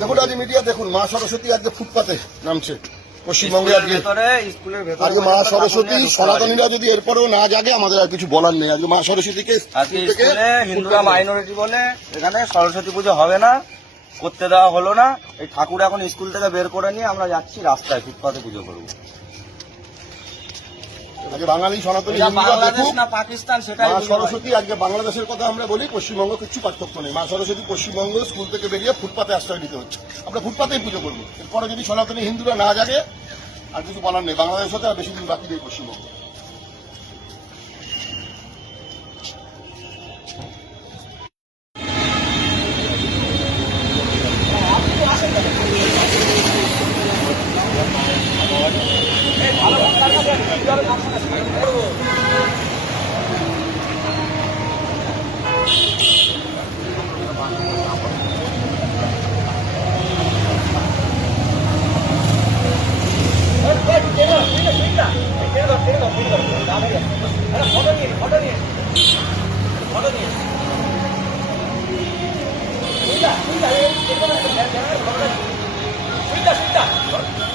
দেখুন আজ মিডিয়া দেখুন, মা সরস্বতী আজকে ফুটপাতে নামছে পশ্চিমবঙ্গে। আজকে মা সরস্বতী, সনাতনীরা যদি এরপরেও না জাগে আমাদের আর কিছু বলার নেই। আজকে মা সরস্বতীকে হিন্দুরা মাইনরিটি বলে এখানে সরস্বতী পুজো হবে না, করতে দেওয়া হলো না। এই ঠাকুর এখন স্কুল থেকে বের করে নিয়ে আমরা যাচ্ছি রাস্তায় ফুটপাতে পুজো করবো। আজকে বাঙালি সনাতনী বাংলাদেশ না পাকিস্তান সেটাই। মা সরস্বতী আজকে বাংলাদেশের কথা আমরা বলি, পশ্চিমবঙ্গ কিছু পার্থক্য নেই। মা সরস্বতী পশ্চিমবঙ্গ স্কুল থেকে বেরিয়ে ফুটপাতে আশ্রয় দিতে হচ্ছে, আমরা ফুটপাতেই পুজো করবো। এরপরে যদি সনাতনী হিন্দুরা না জাগে আর কিছু বলার নেই। বাংলাদেশ হতে আর বেশি দিন বাকি নেই পশ্চিমবঙ্গ। সুইটা